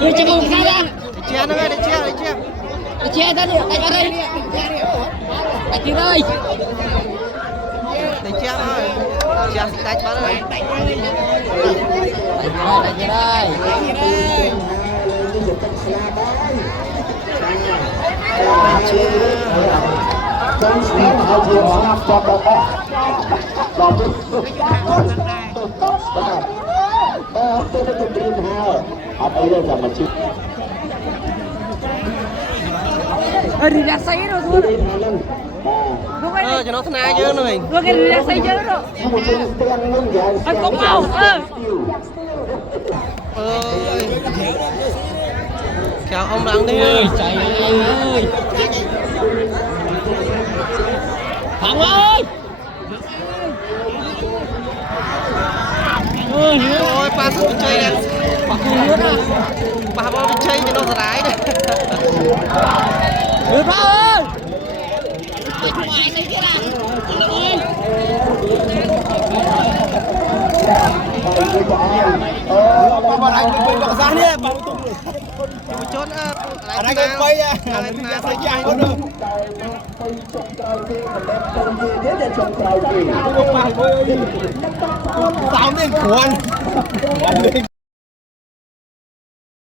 Ui chừng không sao ra. Chia nó đi chia. Chia ra đi, cái đây. Cái kia đây. Để chia thôi. Chia đánh vào đây. Đánh kia đây. Ridak saya tu. Cho nó thân ai chứ rồi. Gua cái ridak saya je tu. Anh không mau. Ơi. Chào ông đang đi Ơi, trời ơi. Thằng ơi. Ôi, ba sự chơi nè. Ba bao chơi cho nó rải này. Được ơi. Không ai thấy cái nào. Bọn anh quay bỏ ra nhé. Chốt Anh đang quay nha. Anh quay chạy con được. Sao nên của anh.